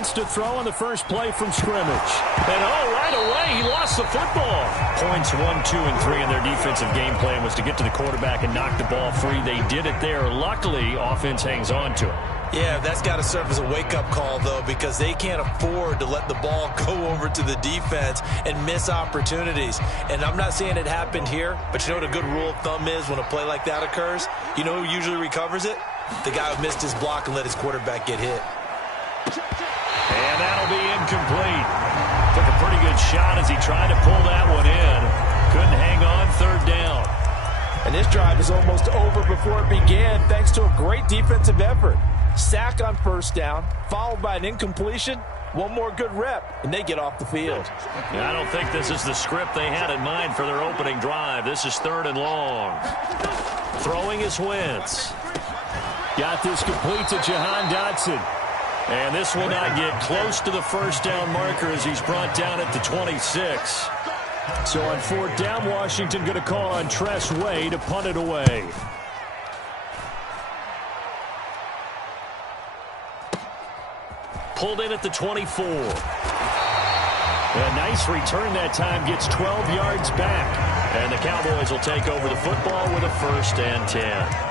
offense to throw on the first play from scrimmage. And right away, he lost the football. Points 1, 2, and 3 in their defensive game plan was to get to the quarterback and knock the ball free. They did it there. Luckily, offense hangs on to it. Yeah, that's got to serve as a wake-up call, though, because they can't afford to let the ball go over to the defense and miss opportunities. And I'm not saying it happened here, but you know what a good rule of thumb is when a play like that occurs? You know who usually recovers it? The guy who missed his block and let his quarterback get hit. And that'll be incomplete. Took a pretty good shot as he tried to pull that one in. Couldn't hang on, third down. And this drive is almost over before it began, thanks to a great defensive effort. Sack on first down, followed by an incompletion. One more good rep, and they get off the field. I don't think this is the script they had in mind for their opening drive. This is 3rd and long. Throwing is Wentz. Got this complete to Jahan Dotson. And this will not get close to the first down marker as he's brought down at the 26. So on 4th down, Washington going to call on Tress Way to punt it away. Pulled in at the 24. A nice return that time, gets 12 yards back. And the Cowboys will take over the football with a 1st and 10.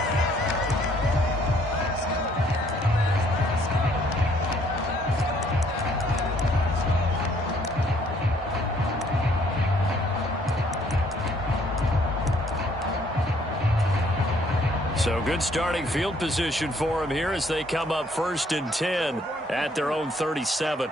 So good starting field position for them here as they come up 1st and 10 at their own 37.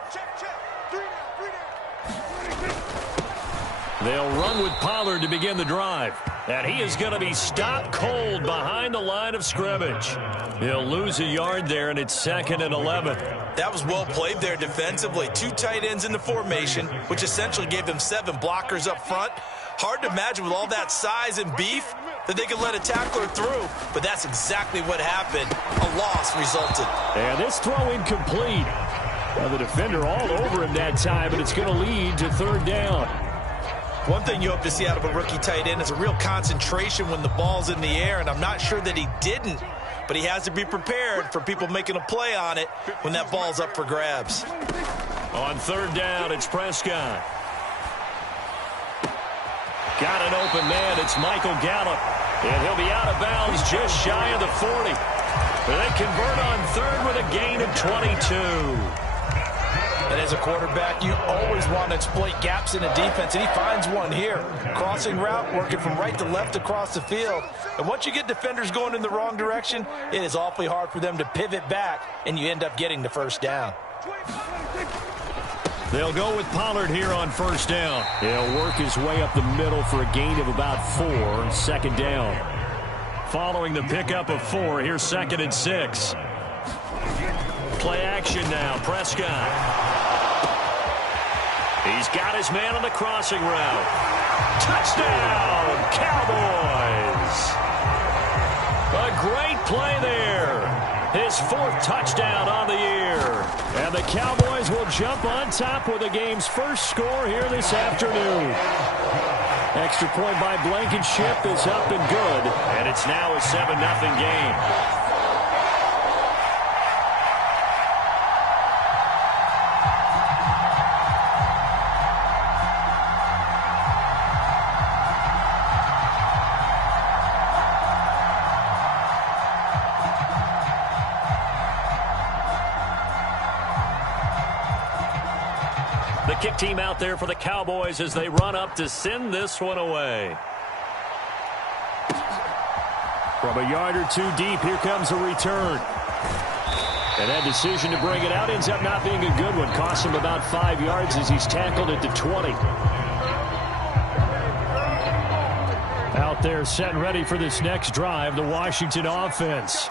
They'll run with Pollard to begin the drive. And he is going to be stopped cold behind the line of scrimmage. He'll lose a yard there, and it's 2nd and 11. That was well played there defensively. 2 tight ends in the formation, which essentially gave them 7 blockers up front. Hard to imagine with all that size and beef that they could let a tackler through, but that's exactly what happened. A loss resulted. And this throw incomplete. The defender all over him that time, but it's going to lead to 3rd down. One thing you hope to see out of a rookie tight end is a real concentration when the ball's in the air, and I'm not sure that he didn't, but he has to be prepared for people making a play on it when that ball's up for grabs. On 3rd down, it's Prescott. Got an open man. It's Michael Gallup. And he'll be out of bounds just shy of the 40. But they convert on 3rd with a gain of 22. And as a quarterback, you always want to exploit gaps in a defense, and he finds one here. Crossing route, working from right to left across the field. And once you get defenders going in the wrong direction, it is awfully hard for them to pivot back, and you end up getting the 1st down. They'll go with Pollard here on 1st down. He'll work his way up the middle for a gain of about 4, 2nd down. Following the pickup of 4, here's 2nd and 6. Play action now, Prescott. He's got his man on the crossing route. Touchdown, Cowboys! A great play there. His 4th touchdown on the year. And the Cowboys will jump on top with the game's first score here this afternoon. Extra point by Blankenship is up and good. And it's now a 7-0 game. Kick team out there for the Cowboys as they run up to send this one away. From a yard or 2 deep, here comes a return. And that decision to bring it out ends up not being a good one. Costs him about 5 yards as he's tackled at the 20. Out there set and ready for this next drive, the Washington offense.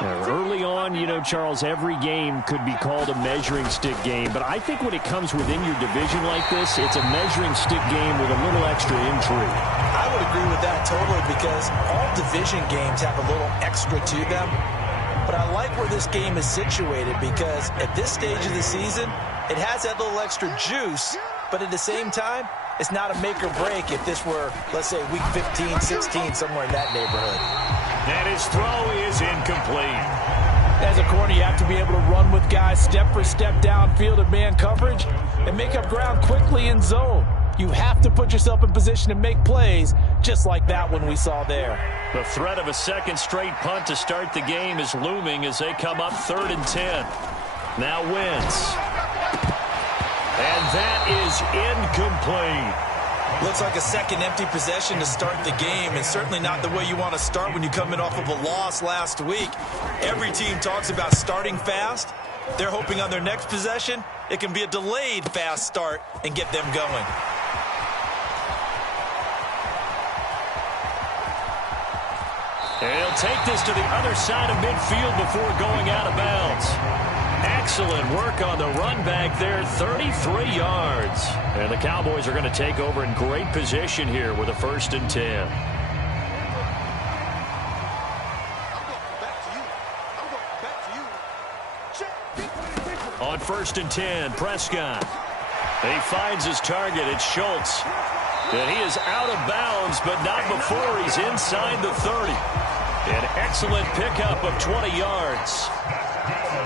Early on, you know, Charles, every game could be called a measuring stick game. But I think when it comes within your division like this, it's a measuring stick game with a little extra intrigue. I would agree with that totally because all division games have a little extra to them. But I like where this game is situated because at this stage of the season, it has that little extra juice. But at the same time, it's not a make or break if this were, let's say, week 15, 16, somewhere in that neighborhood. And his throw is incomplete. As a corner, you have to be able to run with guys step for step downfield of man coverage and make up ground quickly in zone. You have to put yourself in position to make plays just like that one we saw there. The threat of a second straight punt to start the game is looming as they come up 3rd and 10. Now Wentz. And that is incomplete. Looks like a second empty possession to start the game, and certainly not the way you want to start when you come in off of a loss last week. Every team talks about starting fast. They're hoping on their next possession, it can be a delayed fast start and get them going. And he'll take this to the other side of midfield before going out of bounds. Excellent work on the run back there, 33 yards. And the Cowboys are going to take over in great position here with a 1st and 10. On 1st and 10, Prescott. He finds his target. It's Schultz. And he is out of bounds, but not before he's inside the 30. An excellent pickup of 20 yards.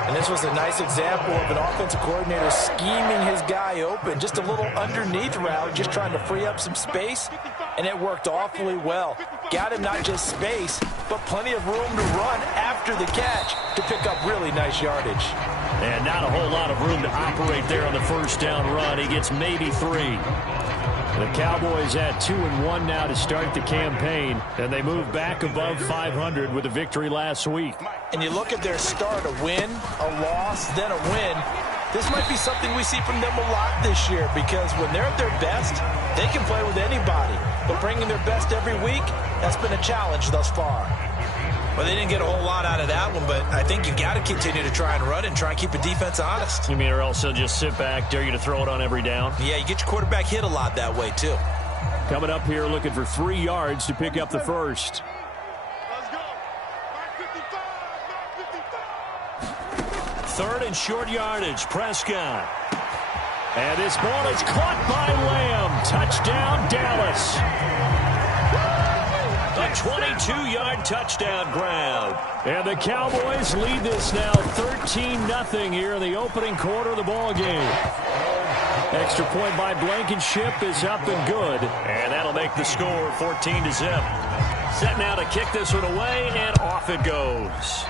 And this was a nice example of an offensive coordinator scheming his guy open. Just a little underneath route, just trying to free up some space, and it worked awfully well. Got him not just space, but plenty of room to run after the catch to pick up really nice yardage. And not a whole lot of room to operate there on the 1st down run. He gets maybe 3. The Cowboys at 2-1 now to start the campaign, and they move back above 500 with a victory last week. And you look at their start, a win, a loss, then a win. This might be something we see from them a lot this year, because when they're at their best, they can play with anybody. But bringing their best every week, that's been a challenge thus far. Well, they didn't get a whole lot out of that one, but I think you got to continue to try and run and try and keep the defense honest. You mean, or else they'll just sit back, dare you to throw it on every down? Yeah, you get your quarterback hit a lot that way, too. Coming up here looking for 3 yards to pick up the 1st. Let's go. 3rd and short yardage, Prescott. And this ball is caught by Lamb. Touchdown, Dallas. A 22-yard touchdown grab. And the Cowboys lead this now 13-0 here in the opening quarter of the ball game. Extra point by Blankenship is up and good. And that'll make the score 14-0. Set now to kick this one away, and off it goes.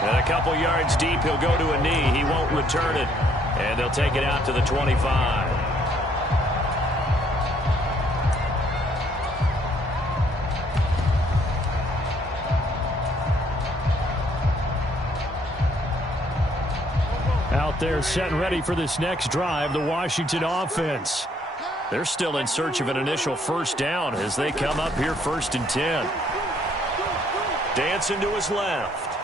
And a couple yards deep, he'll go to a knee. He won't return it. And they'll take it out to the 25. Out there set and ready for this next drive, the Washington offense. They're still in search of an initial 1st down as they come up here 1st and 10. Dancing to his left.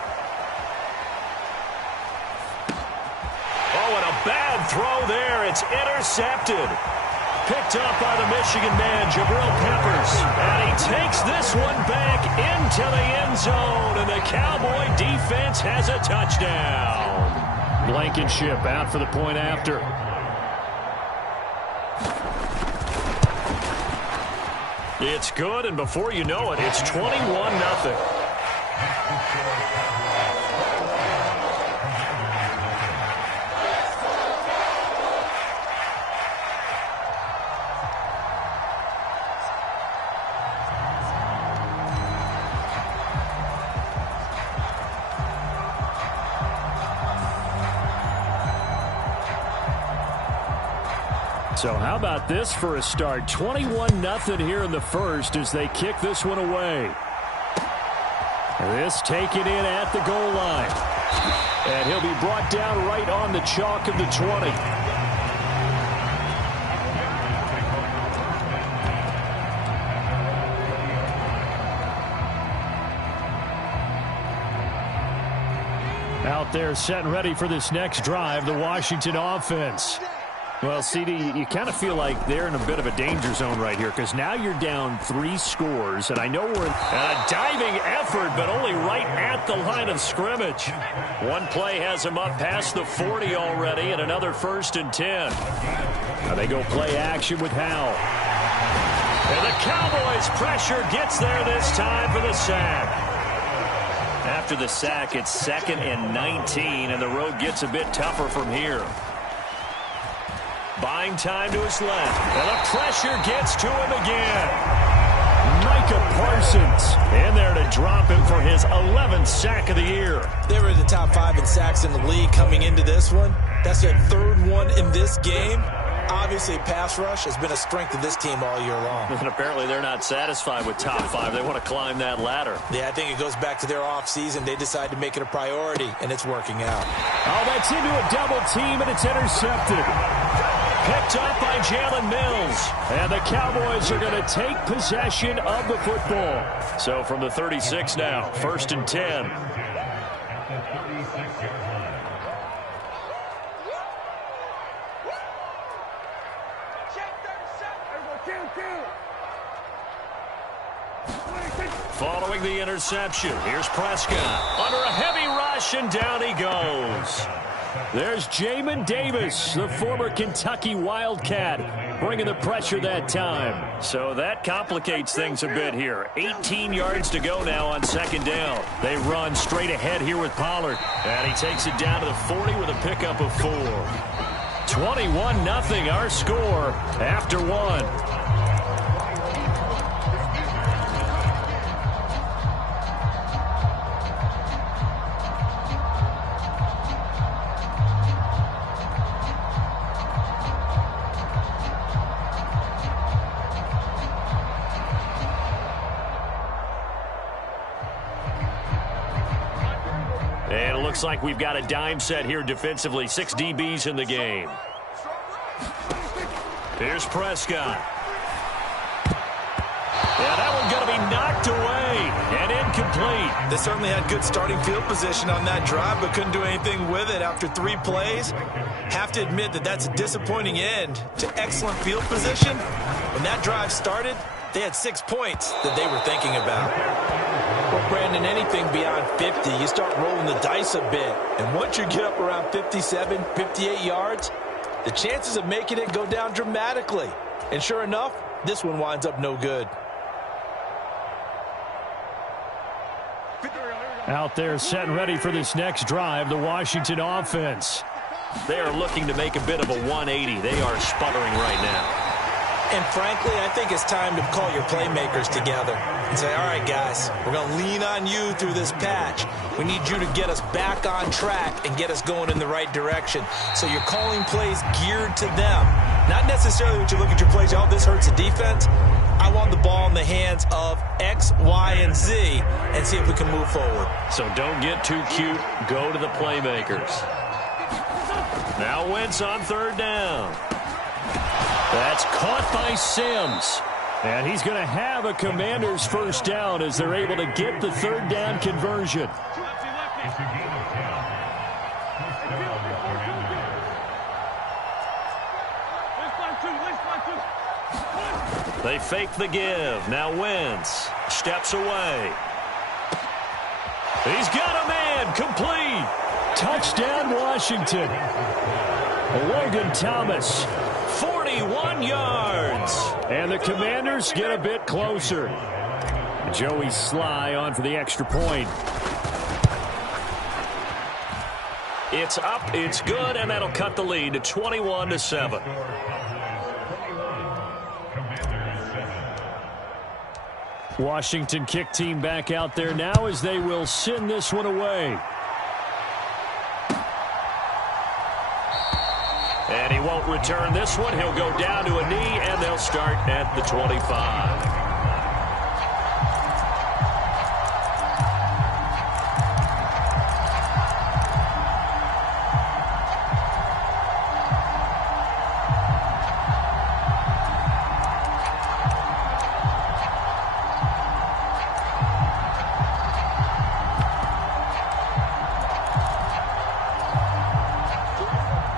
Oh, and a bad throw there. It's intercepted. Picked up by the Michigan man, Jabril Peppers. And he takes this one back into the end zone, and the Cowboy defense has a touchdown. Blankenship out for the point after. It's good, and before you know it, it's 21-0. So how about this for a start? 21-0 here in the 1st as they kick this one away. This taken in at the goal line. And he'll be brought down right on the chalk of the 20. Out there set and ready for this next drive, the Washington offense. Well, CD, you kind of feel like they're in a bit of a danger zone right here because now you're down 3 scores, and I know we're in a diving effort, but only right at the line of scrimmage. One play has them up past the 40 already, and another 1st and 10. Now they go play action with Howell. And the Cowboys' pressure gets there this time for the sack. After the sack, it's 2nd and 19, and the road gets a bit tougher from here. Buying time to his left, and the pressure gets to him again. Micah Parsons in there to drop him for his 11th sack of the year. They were in the top 5 in sacks in the league coming into this one. That's their 3rd one in this game. Obviously, pass rush has been a strength of this team all year long. And apparently they're not satisfied with top 5. They want to climb that ladder. Yeah, I think it goes back to their offseason. They decided to make it a priority, and it's working out. Oh, that's into a double team, and it's intercepted. Picked up by Jalen Mills. And the Cowboys are going to take possession of the football. So from the 36 now, 1st and 10. Following the interception, here's Prescott under a heavy rush, and down he goes. There's Jamin Davis, the former Kentucky Wildcat, bringing the pressure that time. So that complicates things a bit here. 18 yards to go now on 2nd down. They run straight ahead here with Pollard, and he takes it down to the 40 with a pickup of 4. 21-0 our score after 1. And it looks like we've got a dime set here defensively. 6 DBs in the game. Here's Prescott. Yeah, that one's going to be knocked away and incomplete. They certainly had good starting field position on that drive, but couldn't do anything with it after 3 plays. Have to admit that that's a disappointing end to excellent field position. When that drive started, they had 6 points that they were thinking about. Well, Brandon, anything beyond 50, you start rolling the dice a bit. And once you get up around 57, 58 yards, the chances of making it go down dramatically. And sure enough, this one winds up no good. Out there set and ready for this next drive, the Washington offense. They are looking to make a bit of a 180. They are sputtering right now. And frankly, I think it's time to call your playmakers together and say, all right, guys, we're going to lean on you through this patch. We need you to get us back on track and get us going in the right direction. So you're calling plays geared to them. Not necessarily when you look at your plays, oh, this hurts the defense. I want the ball in the hands of X, Y, and Z and see if we can move forward. So don't get too cute. Go to the playmakers. Now Wentz on 3rd down. That's caught by Sims. And he's going to have a Commander's 1st down as they're able to get the 3rd down conversion. They fake the give. Now Wentz steps away. He's got a man. Complete. Touchdown, Washington. Logan Thomas. 41 yards. And the Commanders get a bit closer. Joey Sly on for the extra point. It's up, it's good, and that'll cut the lead to 21-7. Washington kick team back out there now as they will send this one away. And he won't return this one. He'll go down to a knee, and they'll start at the 25.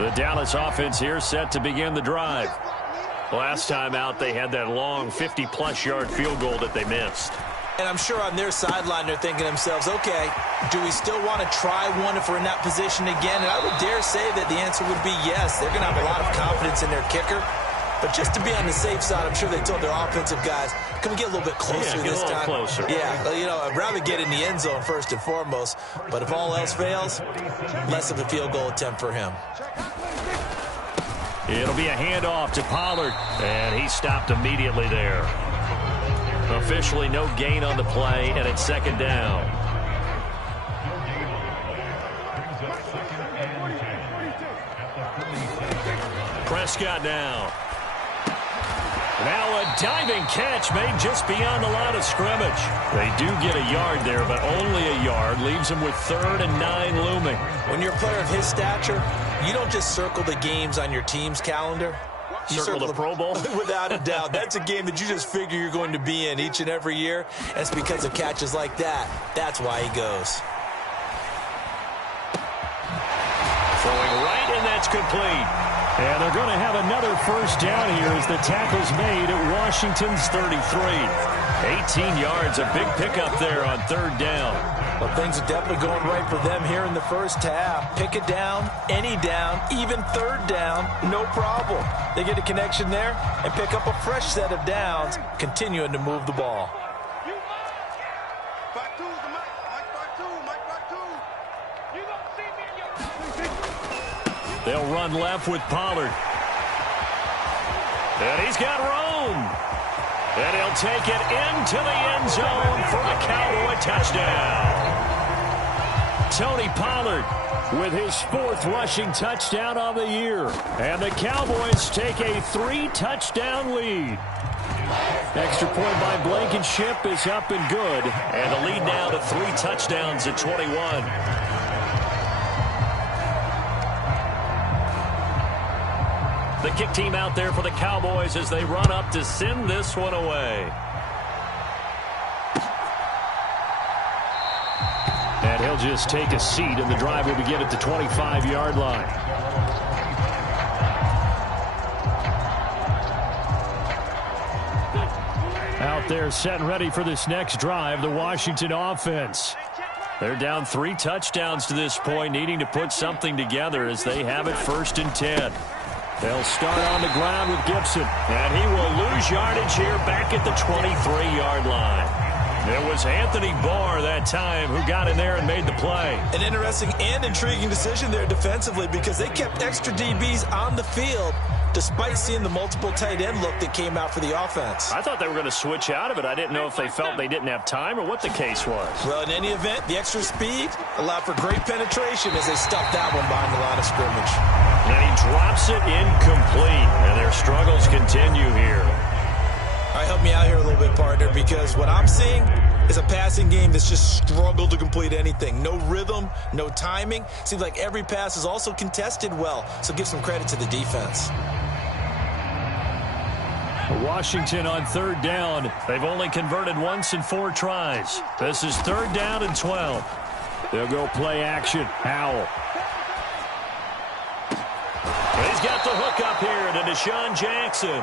The Dallas offense here set to begin the drive. Last time out, they had that long 50-plus yard field goal that they missed. And I'm sure on their sideline they're thinking to themselves, okay, do we still want to try one if we're in that position again? And I would dare say that the answer would be yes. They're going to have a lot of confidence in their kicker. But just to be on the safe side, I'm sure they told their offensive guys, can we get a little bit closer this time? Closer. Yeah, you know, I'd rather get in the end zone first and foremost. But if all else fails, less of a field goal attempt for him. It'll be a handoff to Pollard, and he stopped immediately there. Officially no gain on the play, and it's second down. Prescott now. Now a diving catch made just beyond the line of scrimmage. They do get a yard there, but only a yard. Leaves them with 3rd and 9 looming. When you're a player of his stature, you don't just circle the games on your team's calendar. You circle the Pro Bowl? Without a doubt. That's a game that you just figure you're going to be in each and every year. And it's because of catches like that. That's why he goes. Throwing right, and that's complete. And they're going to have another first down here as the tackle's made at Washington's 33. 18 yards, a big pickup there on 3rd down. Well, things are definitely going right for them here in the first half. Pick it down, any down, even 3rd down, no problem. They get a connection there and pick up a fresh set of downs, continuing to move the ball. They'll run left with Pollard. And he's got room. And he'll take it into the end zone for a Cowboy touchdown. Tony Pollard with his 4th rushing touchdown of the year. And the Cowboys take a 3-touchdown lead. Extra point by Blankenship is up and good. And the lead now to 3 touchdowns at 21. The kick team out there for the Cowboys as they run up to send this one away. And he'll just take a seat, and the drive will begin at the 25-yard line. Out there set and ready for this next drive, the Washington offense. They're down 3 touchdowns to this point, needing to put something together as they have it 1st and 10. They'll start on the ground with Gibson, and he will lose yardage here back at the 23-yard line. It was Anthony Barr that time who got in there and made the play. An interesting and intriguing decision there defensively because they kept extra DBs on the field despite seeing the multiple tight end look that came out for the offense. I thought they were going to switch out of it. I didn't know if they felt they didn't have time or what the case was. Well, in any event, the extra speed allowed for great penetration as they stuffed that one behind the line of scrimmage. And he drops it incomplete, and their struggles continue here. All right, help me out here a little bit, partner, because what I'm seeing is a passing game that's just struggled to complete anything. No rhythm, no timing. Seems like every pass is also contested well, so give some credit to the defense. Washington on 3rd down. They've only converted once in 4 tries. This is 3rd down and 12. They'll go play action. Howell. He's got the hook up here to Deshaun Jackson.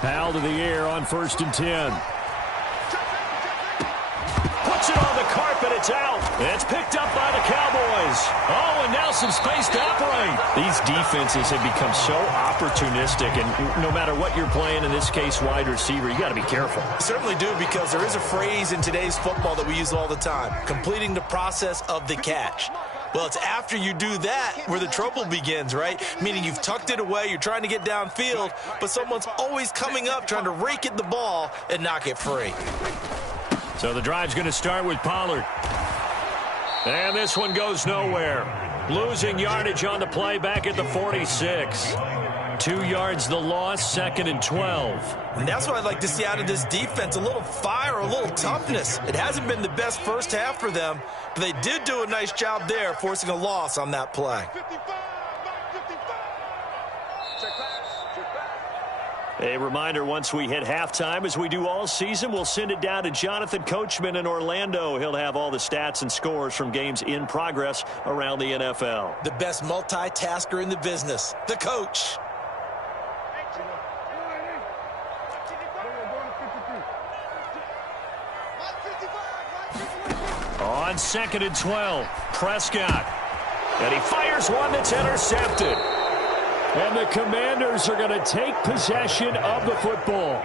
Howell to the air on 1st and 10. Puts it on the carpet. It's out. It's picked up by the Cowboys. Oh, and now some space to operate. These defenses have become so opportunistic, and no matter what you're playing, in this case wide receiver, you got to be careful. Certainly do, because there is a phrase in today's football that we use all the time, completing the process of the catch. Well, it's after you do that where the trouble begins, right? Meaning you've tucked it away, you're trying to get downfield, but someone's always coming up trying to rake at the ball and knock it free. So the drive's going to start with Pollard. And this one goes nowhere. Losing yardage on the play back at the 46. 2 yards the loss, 2nd and 12. And that's what I'd like to see out of this defense, a little fire, a little toughness. It hasn't been the best first half for them, but they did do a nice job there, forcing a loss on that play. A reminder, once we hit halftime, as we do all season, we'll send it down to Jonathan Coachman in Orlando. He'll have all the stats and scores from games in progress around the NFL. The best multitasker in the business, the coach. On 2nd and 12, Prescott. And he fires one that's intercepted. And the Commanders are going to take possession of the football.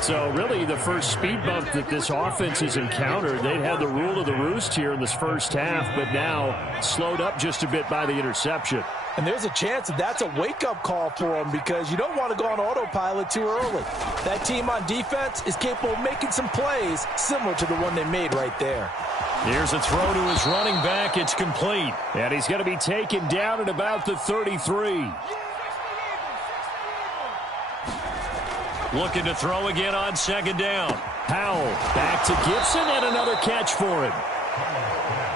So really the first speed bump that this offense has encountered, they'd had the rule of the roost here in this first half, but now slowed up just a bit by the interception. And there's a chance that that's a wake-up call for them because you don't want to go on autopilot too early. That team on defense is capable of making some plays similar to the one they made right there. Here's a throw to his running back. It's complete. And he's going to be taken down at about the 33. Looking to throw again on 2nd down. Powell back to Gibson and another catch for him.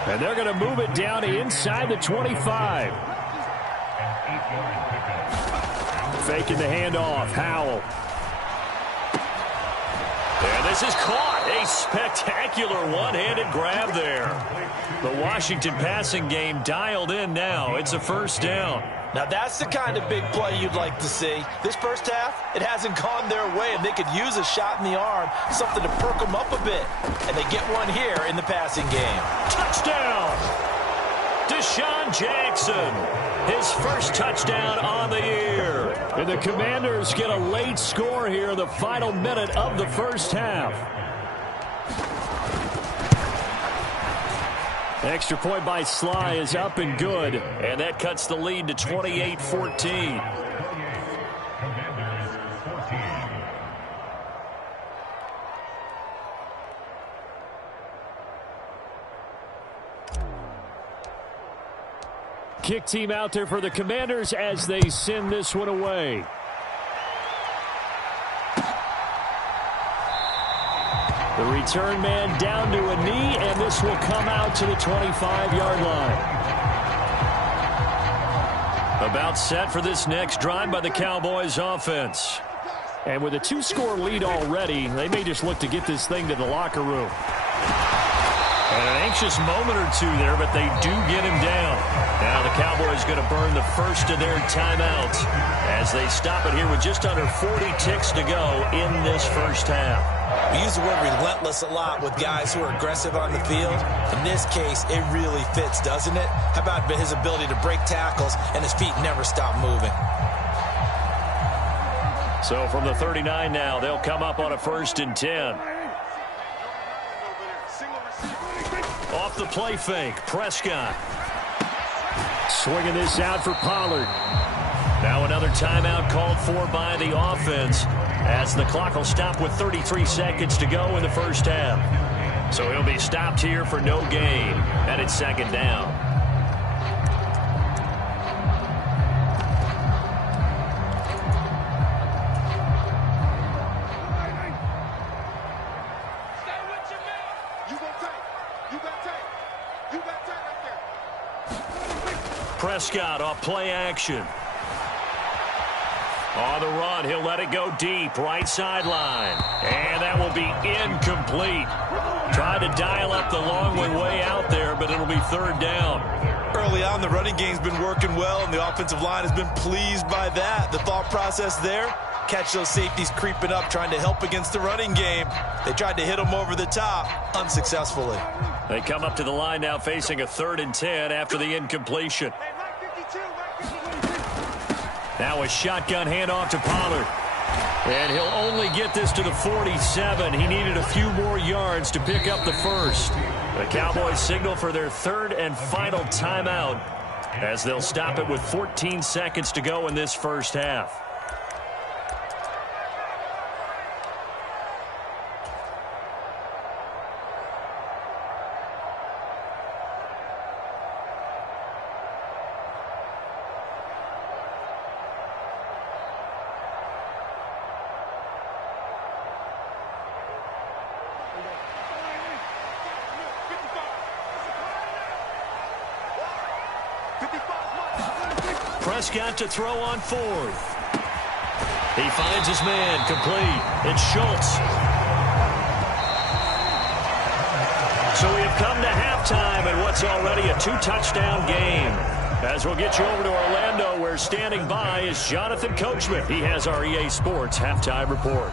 And they're going to move it down to inside the 25. Faking the handoff. Howell. And this is caught. A spectacular one-handed grab there. The Washington passing game dialed in now. It's a first down. Now that's the kind of big play you'd like to see. This first half, it hasn't gone their way, and they could use a shot in the arm, something to perk them up a bit. And they get one here in the passing game. Touchdown! Deshaun Jackson, his first touchdown on the year. And the Commanders get a late score here in the final minute of the first half. Extra point by Sly is up and good, and that cuts the lead to 28-14. Kick team out there for the Commanders as they send this one away. The return man down to a knee, and this will come out to the 25-yard line. About set for this next drive by the Cowboys offense. And with a 2-score lead already, they may just look to get this thing to the locker room. And an anxious moment or two there, but they do get him down. Now the Cowboys going to burn the first of their timeouts as they stop it here with just under 40 ticks to go in this first half. We use the word relentless a lot with guys who are aggressive on the field. In this case, it really fits, doesn't it? How about his ability to break tackles and his feet never stop moving? So from the 39 now, they'll come up on a 1st and 10. Off the play fake, Prescott. Swinging this out for Pollard. Now another timeout called for by the offense as the clock will stop with 33 seconds to go in the first half. So he'll be stopped here for no gain, and it's 2nd down. Prescott off play action. On the run, he'll let it go deep, right sideline. And that will be incomplete. Tried to dial up the long way out there, but it'll be 3rd down. Early on, the running game's been working well, and the offensive line has been pleased by that. The thought process there, catch those safeties creeping up, trying to help against the running game. They tried to hit them over the top, unsuccessfully. They come up to the line now facing a 3rd and 10 after the incompletion. Now a shotgun handoff to Pollard. And he'll only get this to the 47. He needed a few more yards to pick up the first. The Cowboys signal for their 3rd and final timeout as they'll stop it with 14 seconds to go in this first half. Prescott to throw on 4th. He finds his man, complete. It's Schultz. So we have come to halftime in what's already a 2-touchdown game. As we'll get you over to Orlando, where standing by is Jonathan Coachman. He has our EA Sports halftime report.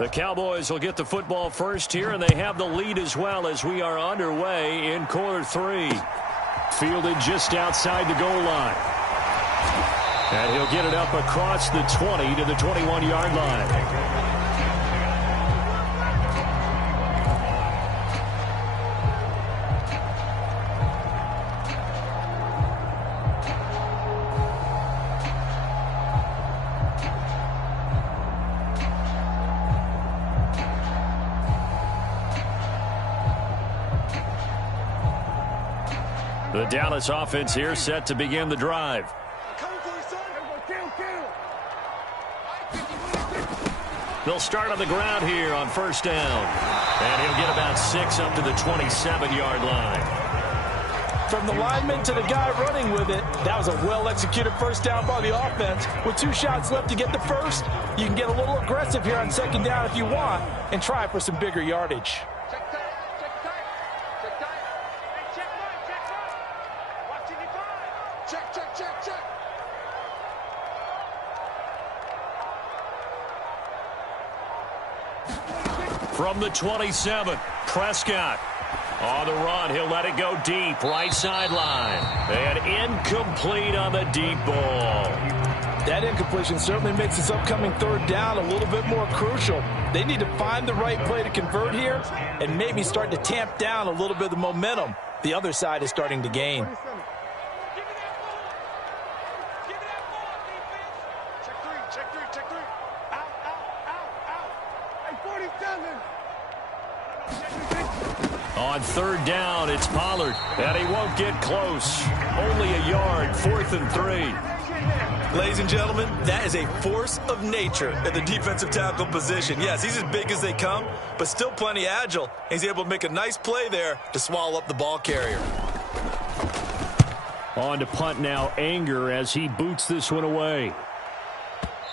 The Cowboys will get the football first here, and they have the lead as well as we are underway in quarter 3. Fielded just outside the goal line. And he'll get it up across the 20 to the 21-yard line. The Dallas offense here set to begin the drive. They'll start on the ground here on first down. And he'll get about 6 up to the 27-yard line. From the lineman to the guy running with it, that was a well-executed first down by the offense. With 2 shots left to get the first, you can get a little aggressive here on second down if you want and try for some bigger yardage. From the 27, Prescott on the run. He'll let it go deep, right sideline. And incomplete on the deep ball. That incompletion certainly makes this upcoming third down a little bit more crucial. They need to find the right play to convert here and maybe start to tamp down a little bit of the momentum the other side is starting to gain. On third down, it's Pollard, and he won't get close. Only a yard, 4th and 3. Ladies and gentlemen, that is a force of nature at the defensive tackle position. Yes, he's as big as they come, but still plenty agile. He's able to make a nice play there to swallow up the ball carrier. On to punt now, Anger, as he boots this one away.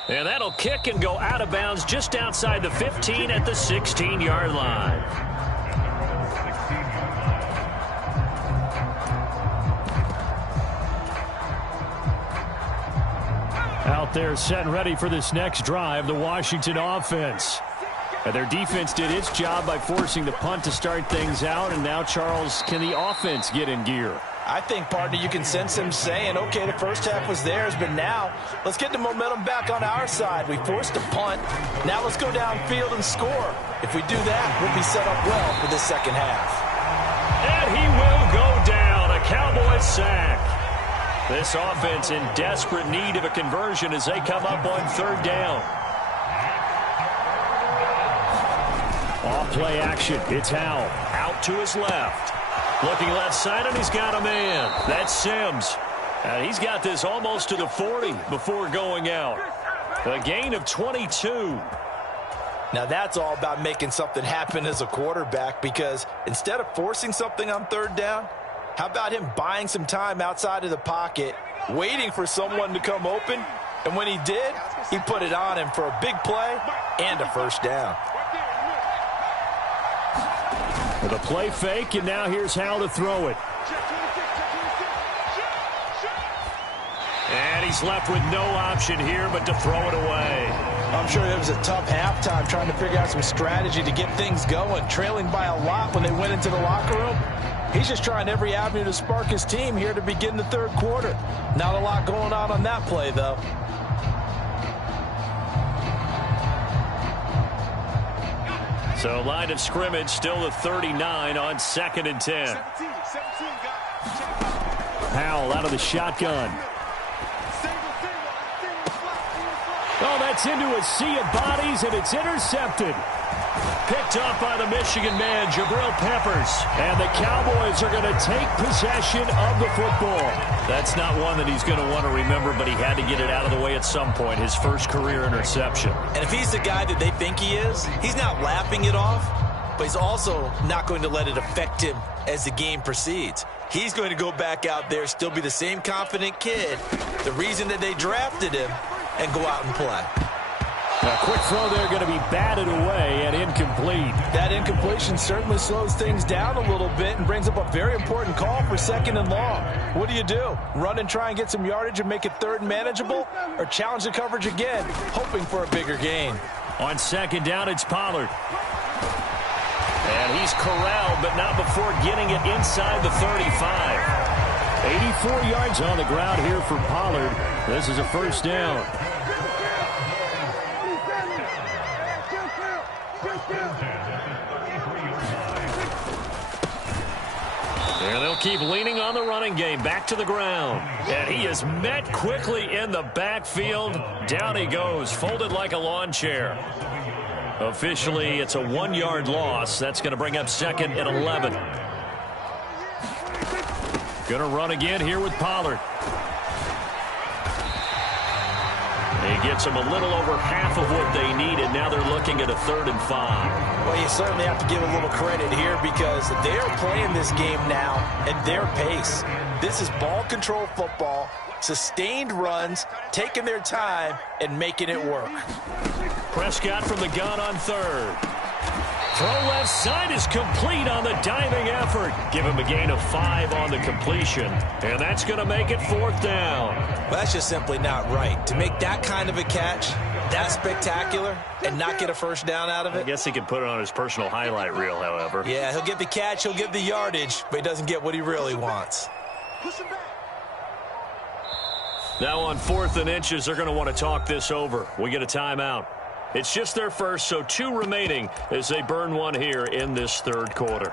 And that'll kick and go out of bounds just outside the 15 at the 16-yard line. Out there set and ready for this next drive, the Washington offense. And their defense did its job by forcing the punt to start things out. And now, Charles, can the offense get in gear? I think, partner, you can sense him saying, okay, the first half was theirs, but now let's get the momentum back on our side. We forced a punt. Now let's go downfield and score. If we do that, we'll be set up well for the second half. And he will go down. A Cowboys sack. This offense in desperate need of a conversion as they come up on third down. Off play action. It's Howell. Out to his left. Looking left side, and he's got a man. That's Sims. And he's got this almost to the 40 before going out. A gain of 22. Now that's all about making something happen as a quarterback, because instead of forcing something on third down, how about him buying some time outside of the pocket, waiting for someone to come open, and when he did, he put it on him for a big play and a first down. With a play fake, and now here's Howell to throw it. And he's left with no option here but to throw it away. I'm sure it was a tough halftime trying to figure out some strategy to get things going, trailing by a lot when they went into the locker room. He's just trying every avenue to spark his team here to begin the third quarter. Not a lot going on that play, though. So line of scrimmage still the 39 on 2nd and 10. Howell out of the shotgun. Oh, that's into a sea of bodies, and it's intercepted. Picked up by the Michigan man, Jabril Peppers. And the Cowboys are going to take possession of the football. That's not one that he's going to want to remember, but he had to get it out of the way at some point, his first career interception. And if he's the guy that they think he is, he's not laughing it off, but he's also not going to let it affect him as the game proceeds. He's going to go back out there, still be the same confident kid, the reason that they drafted him, and go out and play. A quick throw there going to be batted away and incomplete. That incompletion certainly slows things down a little bit and brings up a very important call for 2nd and long. What do? Run and try and get some yardage and make it 3rd and manageable? Or challenge the coverage again, hoping for a bigger gain? On 2nd down, it's Pollard. And he's corralled, but not before getting it inside the 35. 84 yards on the ground here for Pollard. This is a 1st down. And they'll keep leaning on the running game. Back to the ground. And he is met quickly in the backfield. Down he goes, folded like a lawn chair. Officially, it's a 1-yard loss. That's going to bring up 2nd and 11. Going to run again here with Pollard. He gets them a little over half of what they needed. Now they're looking at a 3rd and 5. Well, you certainly have to give a little credit here because they're playing this game now at their pace. This is ball control football, sustained runs, taking their time, and making it work. Prescott from the gun on 3rd. Throw left side is complete on the diving effort. Give him a gain of 5 on the completion. And that's going to make it 4th down. Well, that's just simply not right. To make that kind of a catch, that spectacular, and not get a 1st down out of it. I guess he can put it on his personal highlight reel, however. Yeah, he'll get the catch, he'll get the yardage, but he doesn't get what he really wants. Now on 4th and inches, they're going to want to talk this over. We get a timeout. It's just their first, so 2 remaining as they burn one here in this 3rd quarter.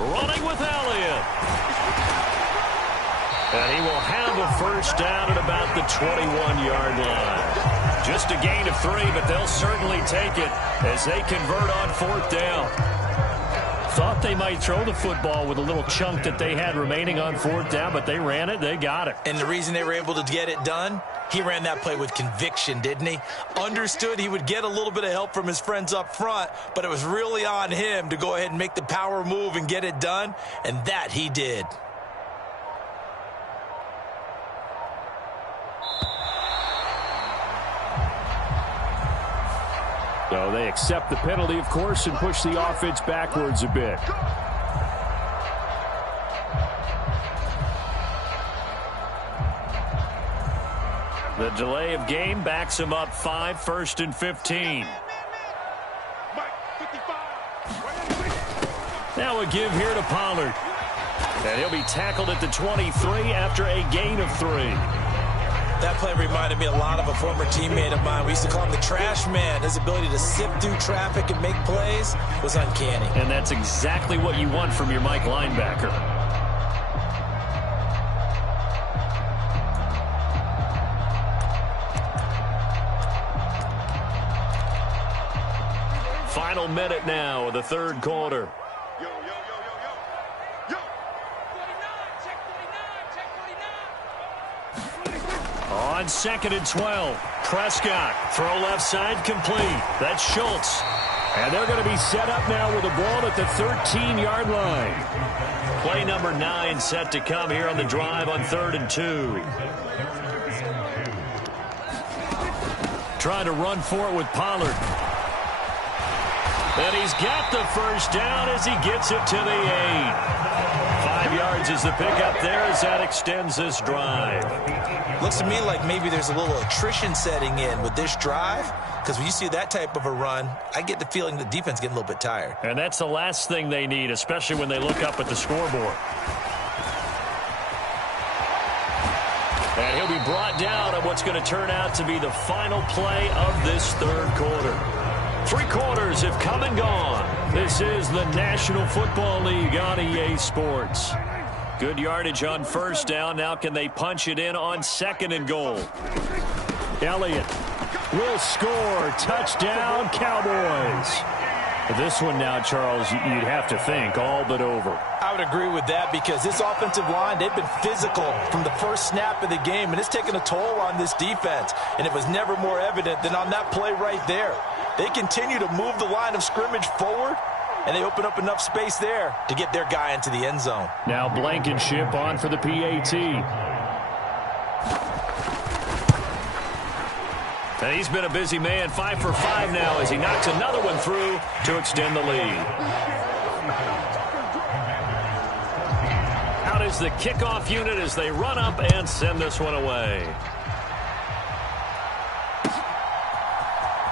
Running with Elliott. And he will have a 1st down at about the 21-yard line. Just a gain of 3, but they'll certainly take it as they convert on 4th down. Thought they might throw the football with a little chunk that they had remaining on 4th down, but they ran it, they got it. And the reason they were able to get it done, he ran that play with conviction, didn't he? Understood he would get a little bit of help from his friends up front, but it was really on him to go ahead and make the power move and get it done, and that he did. So they accept the penalty, of course, and push the offense backwards a bit. The delay of game backs him up 5, 1st and 15. Now a give here to Pollard. And he'll be tackled at the 23 after a gain of 3. That play reminded me a lot of a former teammate of mine. We used to call him the trash man. His ability to sift through traffic and make plays was uncanny. And that's exactly what you want from your Mike linebacker. Final minute now of the 3rd quarter. On 2nd and 12, Prescott, throw left side complete. That's Schultz. And they're going to be set up now with the ball at the 13-yard line. Play number 9 set to come here on the drive on 3rd and 2. Trying to run for it with Pollard. And he's got the 1st down as he gets it to the 8. 5 yards is the pickup there as that extends this drive. Looks to me like maybe there's a little attrition setting in with this drive, because when you see that type of a run, I get the feeling the defense getting a little bit tired. And that's the last thing they need, especially when they look up at the scoreboard. And he'll be brought down on what's going to turn out to be the final play of this 3rd quarter. 3 quarters have come and gone. This is the National Football League on EA Sports. Good yardage on 1st down. Now can they punch it in on 2nd and goal? Elliott will score. Touchdown, Cowboys. This one now, Charles, you'd have to think all but over. I would agree with that because this offensive line, they've been physical from the first snap of the game, and it's taken a toll on this defense, and it was never more evident than on that play right there. They continue to move the line of scrimmage forward, and they open up enough space there to get their guy into the end zone. Now Blankenship on for the PAT. And he's been a busy man, 5 for 5 now as he knocks another one through to extend the lead. Out is the kickoff unit as they run up and send this one away.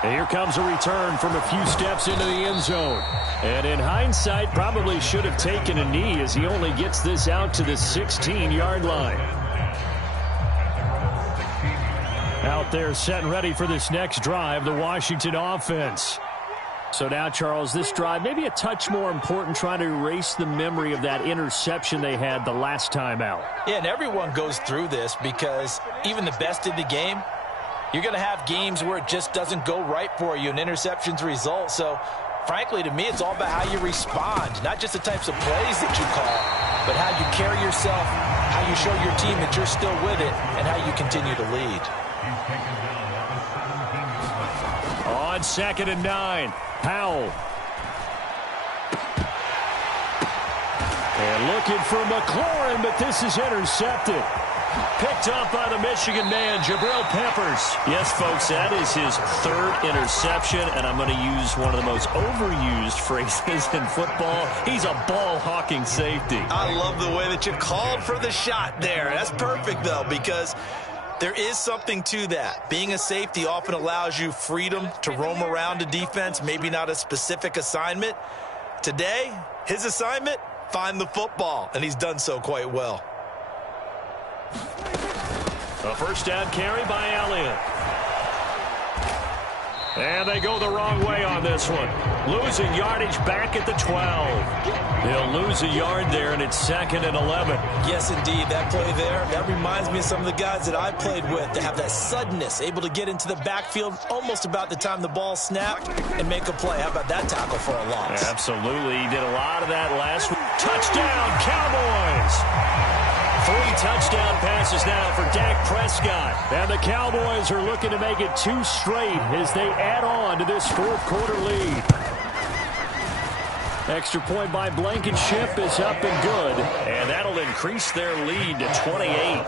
And here comes a return from a few steps into the end zone. And in hindsight, probably should have taken a knee as he only gets this out to the 16-yard line. Out there set and ready for this next drive, the Washington offense. So now, Charles, this drive maybe a touch more important, trying to erase the memory of that interception they had the last time out. Yeah, and everyone goes through this because even the best in the game, you're going to have games where it just doesn't go right for you and interceptions result. So, frankly, to me, it's all about how you respond, not just the types of plays that you call, but how you carry yourself, how you show your team that you're still with it, and how you continue to lead. On 2nd and 9, Powell. And looking for McLaurin, but this is intercepted. Picked up by the Michigan man, Jabril Peppers. Yes, folks, that is his 3rd interception, and I'm going to use one of the most overused phrases in football. He's a ball-hawking safety. I love the way that you called for the shot there. That's perfect, though, because there is something to that. Being a safety often allows you freedom to roam around a defense, maybe not a specific assignment. Today, his assignment, find the football, and he's done so quite well. A first down carry by Elliott. And they go the wrong way on this one. Losing yardage back at the 12. They'll lose a yard there, and it's 2nd and 11. Yes, indeed. That play there, that reminds me of some of the guys that I played with that have that suddenness, able to get into the backfield almost about the time the ball snapped and make a play. How about that tackle for a loss? Absolutely. He did a lot of that last week. Touchdown, Cowboys! 3 touchdown passes now for Dak Prescott. And the Cowboys are looking to make it 2 straight as they add on to this 4th quarter lead. Extra point by Blankenship is up and good. And that'll increase their lead to 28.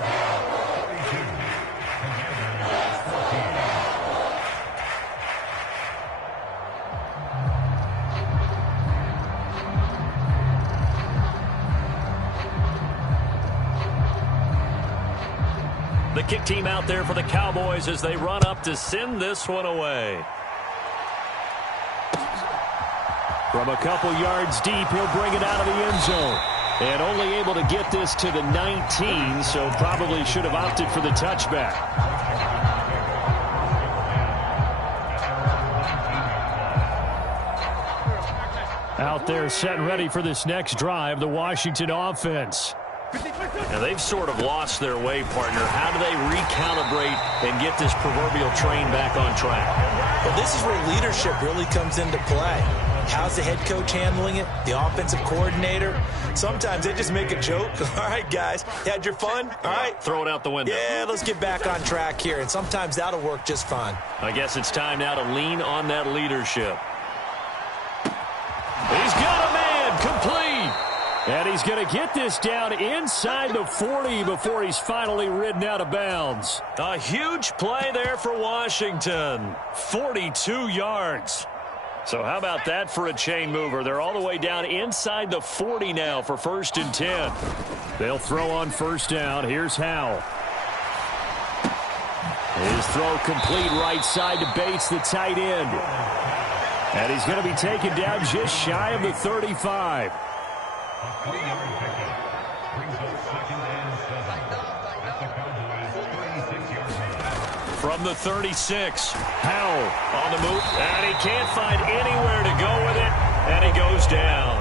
The kick team out there for the Cowboys as they run up to send this one away. From a couple yards deep, he'll bring it out of the end zone. And only able to get this to the 19, so probably should have opted for the touchback. Out there set and ready for this next drive, the Washington offense. Now, they've sort of lost their way, partner. How do they recalibrate and get this proverbial train back on track? Well, this is where leadership really comes into play. How's the head coach handling it? The offensive coordinator? Sometimes they just make a joke. All right, guys, you had your fun? All right. Throw it out the window. Yeah, let's get back on track here, and sometimes that'll work just fine. I guess it's time now to lean on that leadership. He's got a man, complete. And he's going to get this down inside the 40 before he's finally ridden out of bounds. A huge play there for Washington. 42 yards. So how about that for a chain mover? They're all the way down inside the 40 now for 1st and 10. They'll throw on 1st down. Here's Howell. His throw complete right side to Bates, the tight end. And he's going to be taken down just shy of the 35. From the 36, Howell on the move, and he can't find anywhere to go with it, and he goes down.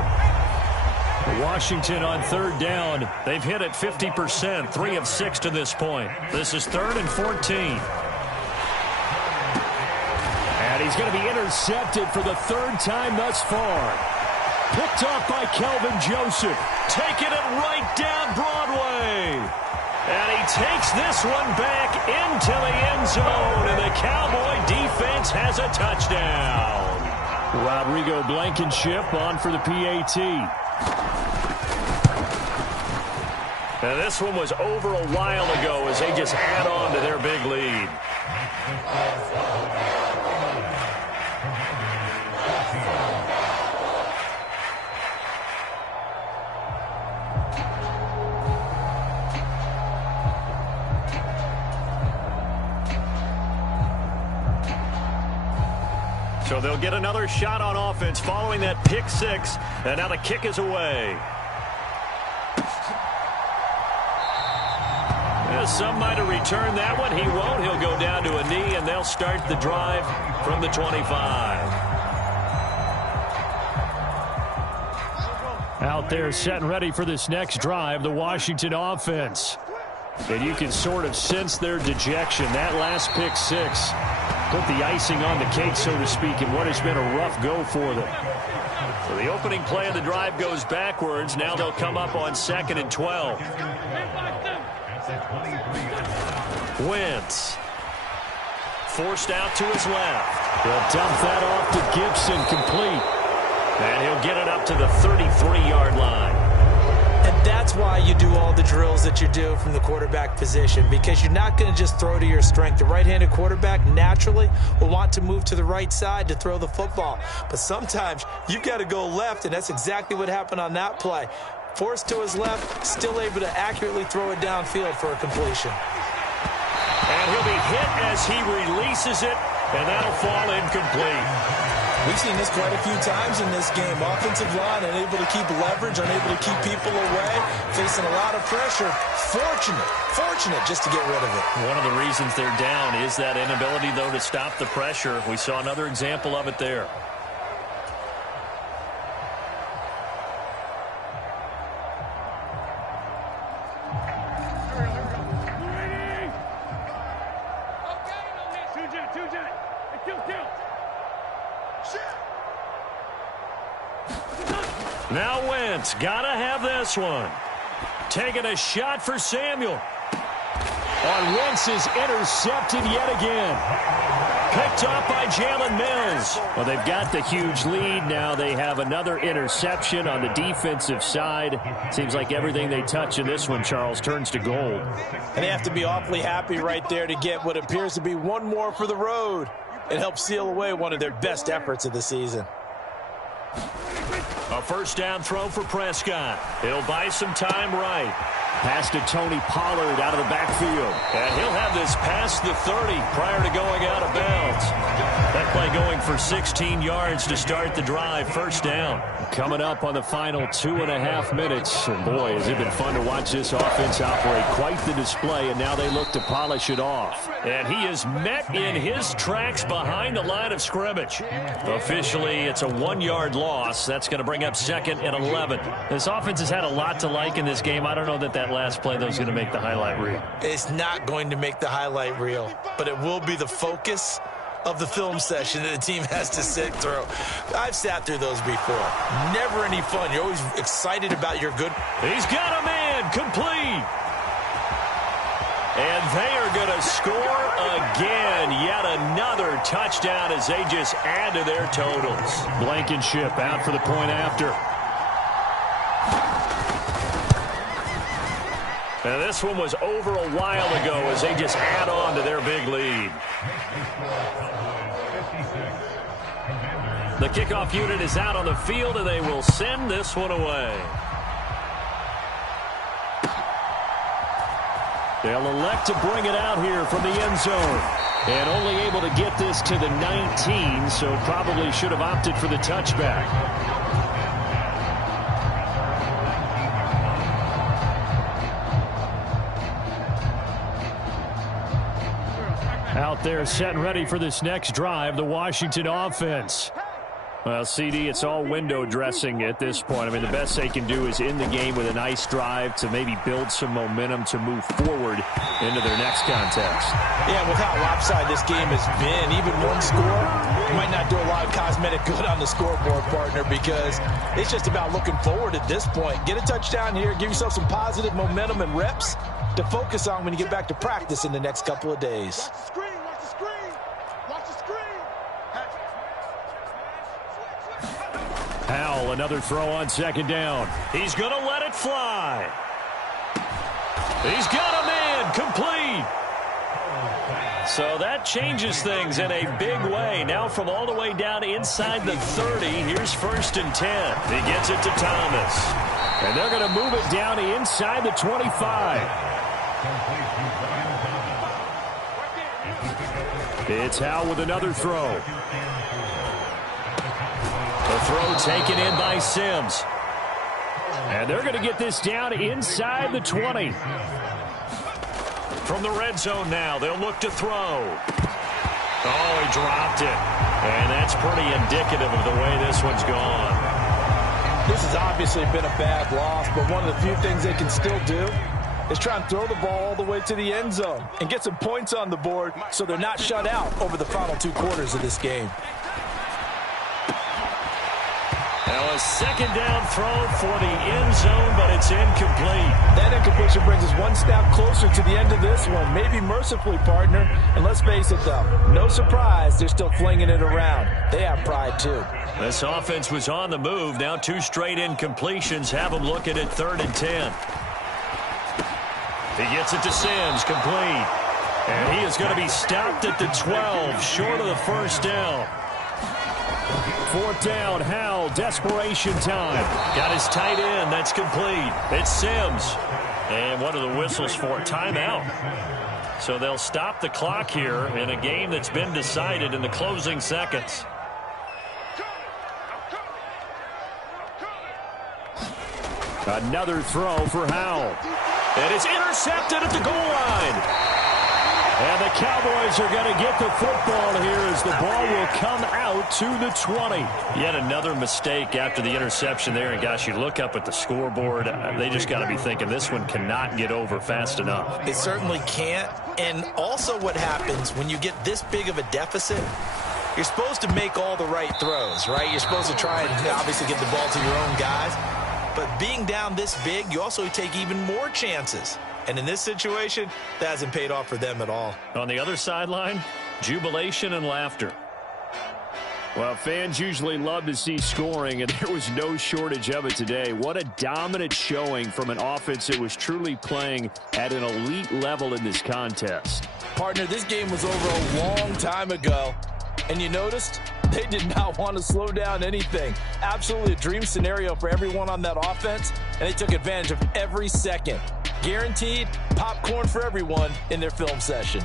Washington on 3rd down. They've hit it 50%, 3 of 6 to this point. This is 3rd and 14. And And he's going to be intercepted for the third time thus far. Picked off by Kelvin Joseph. Taking it right down Broadway. And he takes this one back into the end zone. And the Cowboy defense has a touchdown. Rodrigo Blankenship on for the PAT. And this one was over a while ago as they just add on to their big lead. So they'll get another shot on offense following that pick six. And now the kick is away. Some might have returned that one. He won't. He'll go down to a knee, and they'll start the drive from the 25. Out there set and ready for this next drive, the Washington offense. And you can sort of sense their dejection. That last pick six put the icing on the cake, so to speak, in what has been a rough go for them. So the opening play of the drive goes backwards. Now they'll come up on 2nd and 12. Wentz. Forced out to his left. He'll dump that off to Gibson, complete. And he'll get it up to the 33-yard line. And that's why you do all the drills that you do from the quarterback position, because you're not going to just throw to your strength. The right-handed quarterback naturally will want to move to the right side to throw the football. But sometimes you've got to go left, and that's exactly what happened on that play. Forced to his left, still able to accurately throw it downfield for a completion. And he'll be hit as he releases it, and that'll fall incomplete. We've seen this quite a few times in this game. Offensive line unable to keep leverage, unable to keep people away, facing a lot of pressure. Fortunate just to get rid of it. One of the reasons they're down is that inability, though, to stop the pressure. We saw another example of it there. Now Wentz, gotta have this one. Taking a shot for Samuel. On Wentz is intercepted yet again. Picked off by Jalen Mills. Well, they've got the huge lead. Now they have another interception on the defensive side. Seems like everything they touch in this one, Charles, turns to gold. And they have to be awfully happy right there to get what appears to be one more for the road. It helps seal away one of their best efforts of the season. A first down throw for Prescott. He'll buy some time right. Pass to Tony Pollard out of the backfield. And he'll have this past the 30 prior to going out of bounds. That play going for 16 yards to start the drive. First down. Coming up on the final 2.5 minutes. And boy, has it been fun to watch this offense operate. Quite the display, and now they look to polish it off. And he is met in his tracks behind the line of scrimmage. Officially, it's a 1-yard loss. That's going to bring up 2nd and 11. This offense has had a lot to like in this game. I don't know that last play, though, is going to make the highlight reel. It's not going to make the highlight reel, but it will be the focus of the film session that the team has to sit through. I've sat through those before. Never any fun. You're always excited about your good. He's got a man complete. And they are going to score again. Yet another touchdown as they just add to their totals. Blankenship out for the point after. And this one was over a while ago as they just add on to their big lead. The kickoff unit is out on the field, and they will send this one away. They'll elect to bring it out here from the end zone. And only able to get this to the 19, so probably should have opted for the touchback. Out there set and ready for this next drive, the Washington offense. Well, CD, it's all window dressing at this point. I mean, the best they can do is in the game with a nice drive to maybe build some momentum to move forward into their next contest. Yeah, with how lopsided this game has been, even one score might not do a lot of cosmetic good on the scoreboard, partner, because it's just about looking forward at this point. Get a touchdown here, give yourself some positive momentum and reps to focus on when you get back to practice in the next couple of days. Watch the screen, watch the screen, watch the screen. Howell, another throw on second down. He's going to let it fly. He's got a man, complete. So that changes things in a big way. Now from all the way down inside the 30, here's 1st and 10. He gets it to Thomas. And they're going to move it down inside the 25. It's Howell with another throw. The throw taken in by Sims. And they're going to get this down inside the 20. From the red zone now, they'll look to throw. Oh, he dropped it. And that's pretty indicative of the way this one's gone. This has obviously been a bad loss, but one of the few things they can still do is try and throw the ball all the way to the end zone and get some points on the board so they're not shut out over the final 2 quarters of this game. Now a second down throw for the end zone, but it's incomplete. That incompletion brings us one step closer to the end of this one, maybe mercifully, partner. And let's face it, though, no surprise, they're still flinging it around. They have pride, too. This offense was on the move. Now 2 straight incompletions have them looking at 3rd and 10. He gets it to Sims, complete. And he is going to be stopped at the 12, short of the first down. 4th down, Howell, desperation time. Got his tight end, that's complete. It's Sims. And what are the whistles for? Timeout. So they'll stop the clock here in a game that's been decided in the closing seconds. Another throw for Howell. And it's intercepted at the goal line. And the Cowboys are going to get the football here as the ball will come out to the 20. Yet another mistake after the interception there. And, gosh, you look up at the scoreboard. They just got to be thinking this one cannot get over fast enough. It certainly can't. And also what happens when you get this big of a deficit, you're supposed to make all the right throws, right? You're supposed to try and obviously get the ball to your own guys. But being down this big, you also take even more chances. And in this situation, that hasn't paid off for them at all. On the other sideline, jubilation and laughter. Well, fans usually love to see scoring, and there was no shortage of it today. What a dominant showing from an offense that was truly playing at an elite level in this contest. Partner, this game was over a long time ago. And you noticed they did not want to slow down anything. Absolutely a dream scenario for everyone on that offense, and they took advantage of every second. Guaranteed popcorn for everyone in their film session.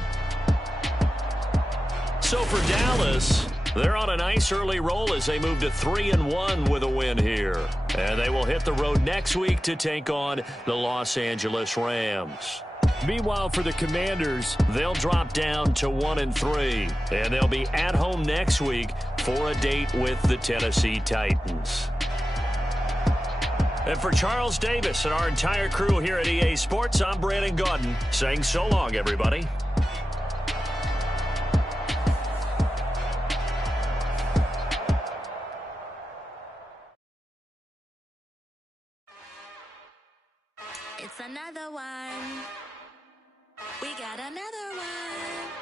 So for Dallas, they're on a nice early roll as they move to 3-1 with a win here. And they will hit the road next week to take on the Los Angeles Rams. Meanwhile, for the Commanders, they'll drop down to 1-3. And they'll be at home next week for a date with the Tennessee Titans. And for Charles Davis and our entire crew here at EA Sports, I'm Brandon Gaudin saying so long, everybody. It's another one. We got another one.